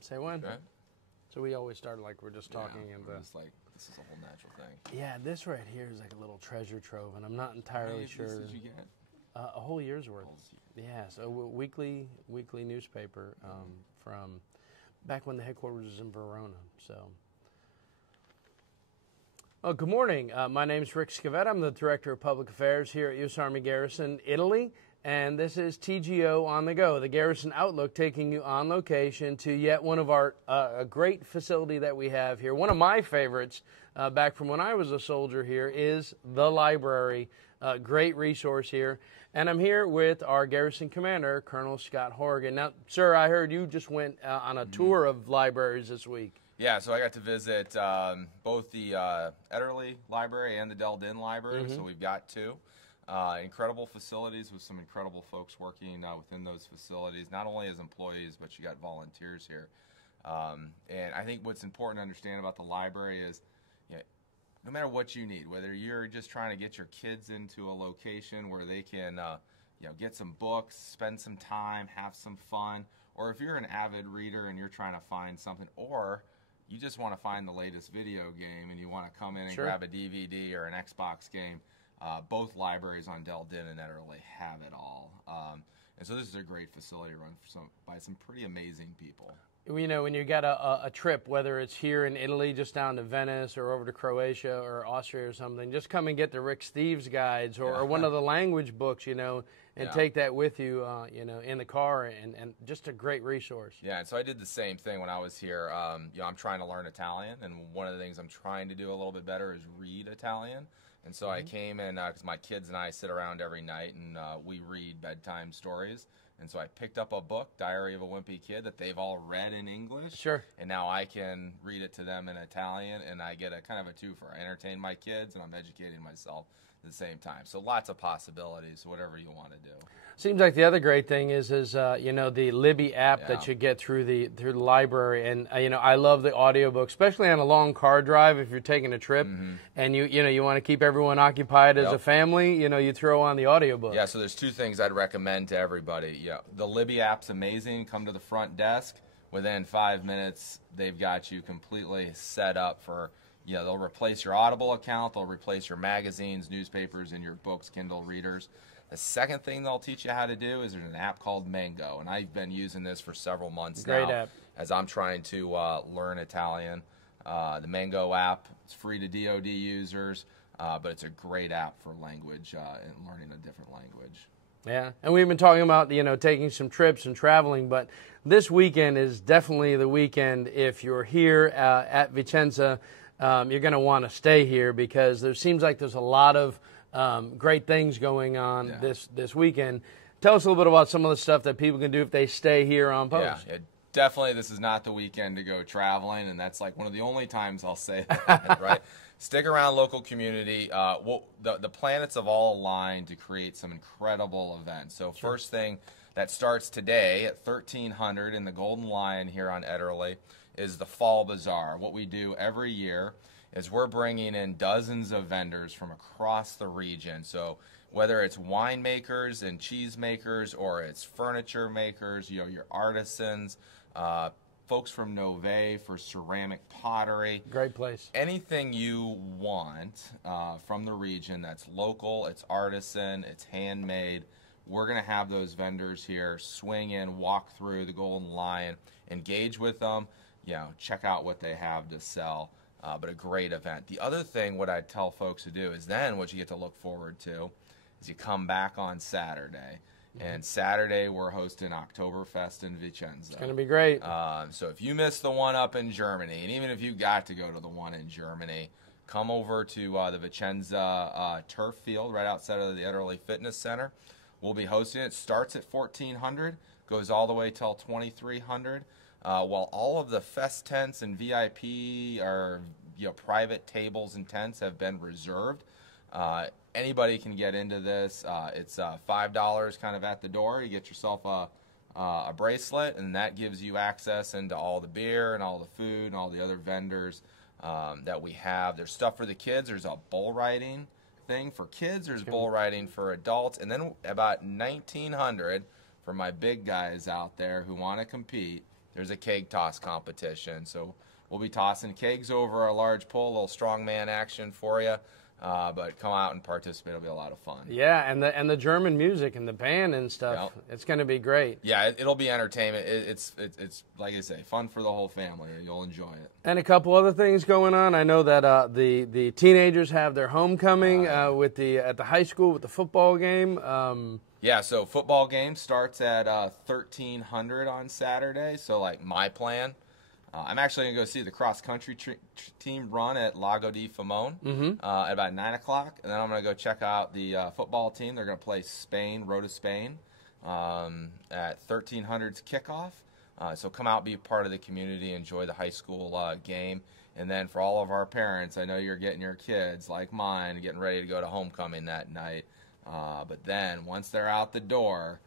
Say when. Okay. So we always start like we're just talking. Yeah, and we're just like, this is a whole natural thing. yeah, this right here is like a little treasure trove, and I'm not entirely sure. How many of these did you get? A whole year's worth. Yeah, so weekly newspaper from back when the headquarters was in Verona. So. Oh, good morning. My name is Rick Scavetta. I'm the Director of Public Affairs here at U.S. Army Garrison, Italy. And this is TGO On The Go, the Garrison Outlook, taking you on location to yet one of our a great facility that we have here. One of my favorites back from when I was a soldier here is the library. Great resource here. And I'm here with our Garrison Commander, Colonel Scott Horrigan. Now, sir, I heard you just went on a tour of libraries this week. Yeah, so I got to visit both the Ederle Library and the Del Din Library, so we've got two. Incredible facilities with some incredible folks working within those facilities, not only as employees, but you got volunteers here. And I think what's important to understand about the library is, you know, no matter what you need, whether you're just trying to get your kids into a location where they can get some books, spend some time, have some fun, or if you're an avid reader and you're trying to find something, or you just want to find the latest video game and you want to come in and grab a DVD or an Xbox game, both libraries on Del Din and Ederle have it all. And so this is a great facility run by some pretty amazing people. You know, when you got a trip, whether it's here in Italy, just down to Venice, or over to Croatia or Austria or something, just come and get the Rick Steves guides or one of the language books, you know, and take that with you, in the car, and just a great resource. Yeah, and so I did the same thing when I was here. I'm trying to learn Italian, and one of the things I'm trying to do a little bit better is read Italian. And so I came in, because my kids and I sit around every night, and we read bedtime stories. And so I picked up a book, Diary of a Wimpy Kid, that they've all read in English. Sure. And now I can read it to them in Italian, and I get a kind of a twofer. I entertain my kids, and I'm educating myself at the same time. So lots of possibilities, whatever you want to do. Seems like the other great thing is the Libby app that you get through the library, and I love the audiobook, especially on a long car drive if you're taking a trip, and you want to keep everyone occupied as a family. You throw on the audiobook. Yeah, so there's two things I'd recommend to everybody. Yeah, the Libby app's amazing. Come to the front desk. Within 5 minutes, they've got you completely set up for. They'll replace your Audible account. They'll replace your magazines, newspapers, and your books, Kindle readers. The second thing they'll teach you how to do is there's an app called Mango, and I've been using this for several months now. Great app. As I'm trying to learn Italian. The Mango app is free to DoD users, but it's a great app for language and learning a different language. Yeah, and we've been talking about taking some trips and traveling, but this weekend is definitely the weekend. If you're here at Vicenza, you're going to want to stay here because there seems like there's a lot of great things going on this weekend. Tell us a little bit about some of the stuff that people can do if they stay here on post. Yeah, definitely this is not the weekend to go traveling, and that's like one of the only times I'll say that, right? Stick around local community. The planets have all aligned to create some incredible events. So first thing that starts today at 1300 in the Golden Lion here on Ederle is the Fall Bazaar. What we do every year is we're bringing in dozens of vendors from across the region. So whether it's winemakers and cheese makers or it's furniture makers, your artisans, folks from Nové for ceramic pottery. Great place. Anything you want from the region that's local, it's artisan, it's handmade, we're going to have those vendors here swing in, walk through the Golden Lion, engage with them, check out what they have to sell. But a great event. The other thing, what I tell folks to do is then what you get to look forward to is you come back on Saturday. And Saturday we're hosting Oktoberfest in Vicenza. It's going to be great. So if you missed the one up in Germany, and even if you got to go to the one in Germany, come over to the Vicenza turf field right outside of the Ederle Fitness Center. We'll be hosting it. Starts at 1400, goes all the way till 2300. While all of the fest tents and VIP or private tables and tents have been reserved, anybody can get into this. It's $5 kind of at the door. You get yourself a bracelet, and that gives you access into all the beer and all the food and all the other vendors that we have. There's stuff for the kids. There's a bull riding thing for kids. There's bull riding for adults. And then about 1900, for my big guys out there who want to compete, there's a keg toss competition. So we'll be tossing kegs over a large pole, a little strongman action for you. But come out and participate. It'll be a lot of fun. Yeah, and the German music and the band and stuff. Yep. It's going to be great. Yeah, it'll be entertainment. It's like I say, fun for the whole family. You'll enjoy it. And a couple other things going on. I know that the teenagers have their homecoming at the high school with the football game. Yeah, so football game starts at 1300 on Saturday. So like my plan. I'm actually going to go see the cross-country team run at Lago di Famone at about 9 o'clock. And then I'm going to go check out the football team. They're going to play Spain, Road to Spain, at 1300's kickoff. So come out, be a part of the community, enjoy the high school game. And then for all of our parents, I know you're getting your kids, like mine, getting ready to go to homecoming that night. But then once they're out the door,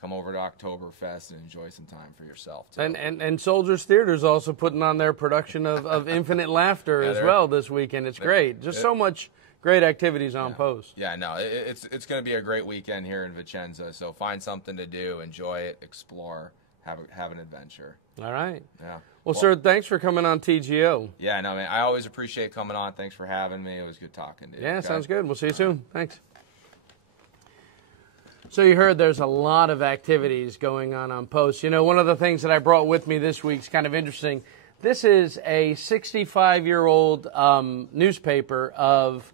come over to Oktoberfest and enjoy some time for yourself, too. And Soldiers Theater's also putting on their production of Infinite Laughter as well this weekend. It's great. Just so much great activities on post. Yeah, no, it's going to be a great weekend here in Vicenza. So find something to do, enjoy it, explore, have an adventure. All right. Yeah. Well, sir, thanks for coming on TGO. Yeah, no, man, I always appreciate coming on. Thanks for having me. It was good talking to you. Yeah, sounds good. We'll see you soon. Thanks. So you heard there's a lot of activities going on post. You know, one of the things that I brought with me this week is kind of interesting. This is a 65-year-old newspaper of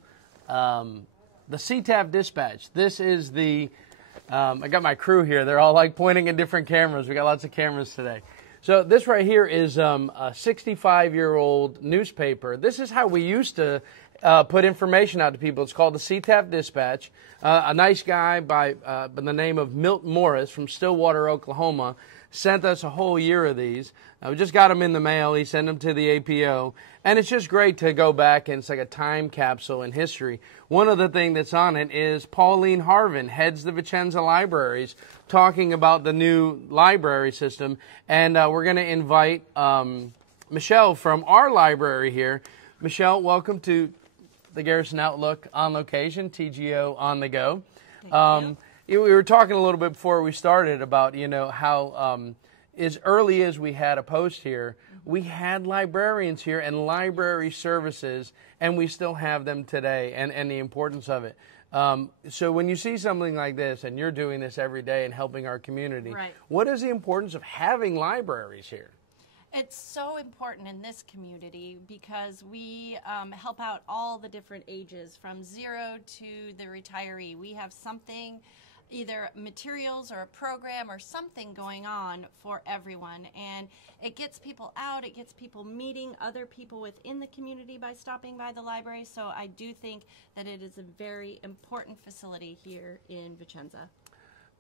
the CTAP Dispatch. This is the, I got my crew here. They're all like pointing at different cameras. We got lots of cameras today. So this right here is a 65-year-old newspaper. This is how we used to put information out to people. It's called the CTAP Dispatch. A nice guy by the name of Milt Morris from Stillwater, Oklahoma, sent us a whole year of these. We just got them in the mail. He sent them to the APO. And it's just great to go back, and it's like a time capsule in history. One of the things that's on it is Pauline Harvin, heads the Vicenza Libraries, talking about the new library system. And we're going to invite Michelle from our library here. Michelle, welcome to the Garrison Outlook on location, TGO On The Go. We were talking a little bit before we started about, you know, how as early as we had a post here, we had librarians here and library services, and we still have them today, and the importance of it. So when you see something like this, and you're doing this every day and helping our community, what is the importance of having libraries here? It's so important in this community because we help out all the different ages from 0 to the retiree. We have something, either materials or a program or something going on for everyone. And it gets people out, it gets people meeting other people within the community by stopping by the library. So I do think that it is a very important facility here in Vicenza.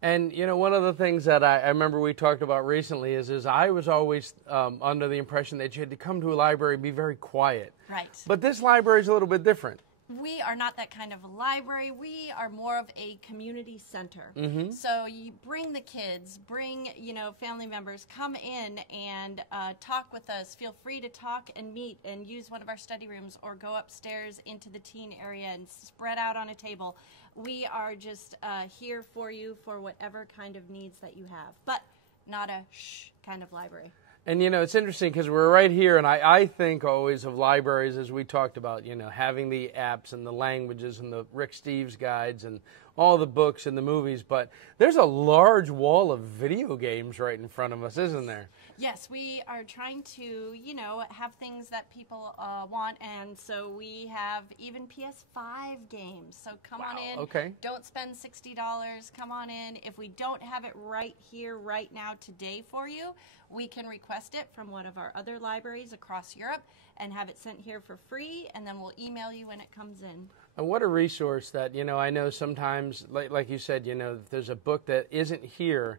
And, you know, one of the things that I remember we talked about recently is I was always under the impression that you had to come to a library and be very quiet. Right. But this library is a little bit different. We are not that kind of a library. We are more of a community center. So you bring the kids, bring, you know, family members, come in and talk with us. Feel free to talk and meet and use one of our study rooms or go upstairs into the teen area and spread out on a table. We are just here for you for whatever kind of needs that you have, but not a shh kind of library. And, you know, it's interesting because we're right here, and I think always of libraries as we talked about, you know, having the apps and the languages and the Rick Steves guides and all the books and the movies, but there's a large wall of video games right in front of us, isn't there? Yes, we are trying to, you know, have things that people want, and so we have even PS5 games. So come on in. Okay. Don't spend $60. Come on in. If we don't have it right here, right now, today for you, we can request it from one of our other libraries across Europe and have it sent here for free, and then we'll email you when it comes in. And what a resource that, you know, I know sometimes, like you said, you know, if there's a book that isn't here,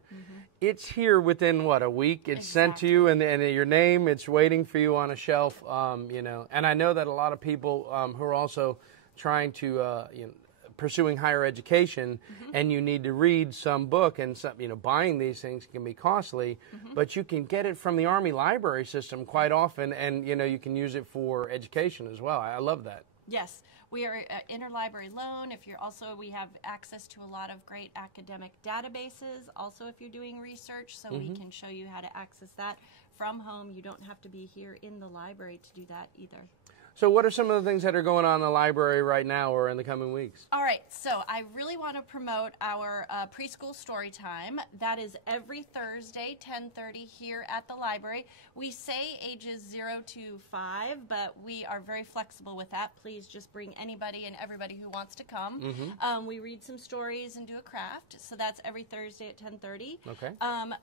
it's here within, what, a week? It's sent to you, and your name, it's waiting for you on a shelf, you know. And I know that a lot of people who are also trying to, you know, pursuing higher education, and you need to read some book, and some, you know, buying these things can be costly, but you can get it from the Army library system quite often, and, you know, you can use it for education as well. I love that. Yes. We are interlibrary loan. If you're also, we have access to a lot of great academic databases. Also, if you're doing research, so we can show you how to access that from home. You don't have to be here in the library to do that either. So what are some of the things that are going on in the library right now or in the coming weeks? All right, so I really want to promote our preschool story time. That is every Thursday, 10:30 here at the library. We say ages 0 to 5, but we are very flexible with that. Please just bring anybody and everybody who wants to come. We read some stories and do a craft, so that's every Thursday at 10:30. Okay.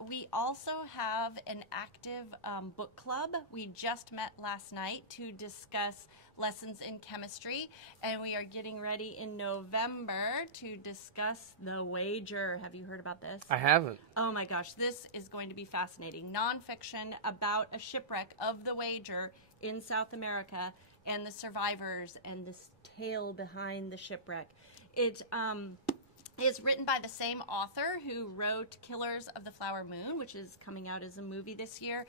We also have an active book club. We just met last night to discuss lessons in chemistry, and we are getting ready in November to discuss The Wager. Have you heard about this? I haven't. Oh my gosh, this is going to be fascinating. Nonfiction about a shipwreck of The Wager in South America and the survivors and this tale behind the shipwreck. It is written by the same author who wrote Killers of the Flower Moon, which is coming out as a movie this year.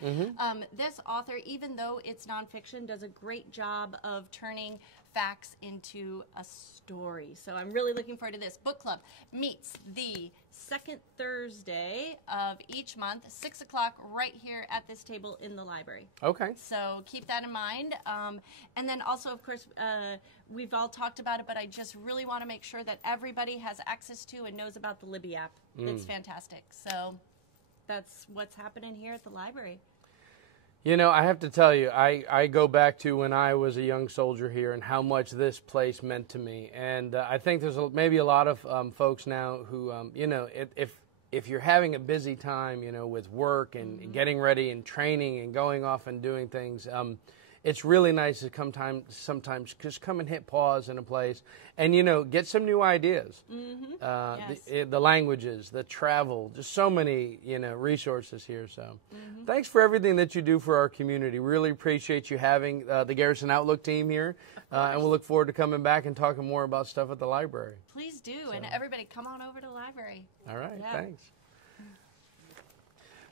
This author, even though it's nonfiction, does a great job of turning facts into a story. So I'm really looking forward to this. Book club meets the second Thursday of each month, 6 o'clock, right here at this table in the library. Okay. So keep that in mind. And then also, of course, we've all talked about it, but I just really want to make sure that everybody has access to and knows about the Libby app. It's fantastic. So that's what's happening here at the library. You know, I have to tell you, I go back to when I was a young soldier here and how much this place meant to me. And I think there's maybe a lot of folks now who, you know, if you're having a busy time, you know, with work and getting ready and training and going off and doing things, it's really nice to sometimes just come and hit pause in a place and, you know, get some new ideas. Yes. The languages, the travel, just so many, you know, resources here. So thanks for everything that you do for our community. Really appreciate you having the Garrison Outlook team here. And we'll look forward to coming back and talking more about stuff at the library. Please do. And everybody come on over to the library. All right. Yeah. Thanks.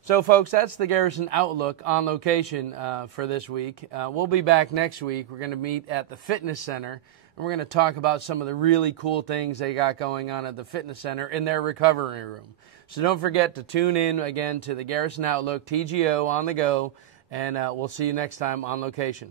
So, folks, that's the Garrison Outlook on location for this week. We'll be back next week. We're going to meet at the Fitness Center, and we're going to talk about some of the really cool things they got going on at the Fitness Center in their recovery room. So don't forget to tune in again to the Garrison Outlook, TGO On The Go, and we'll see you next time on location.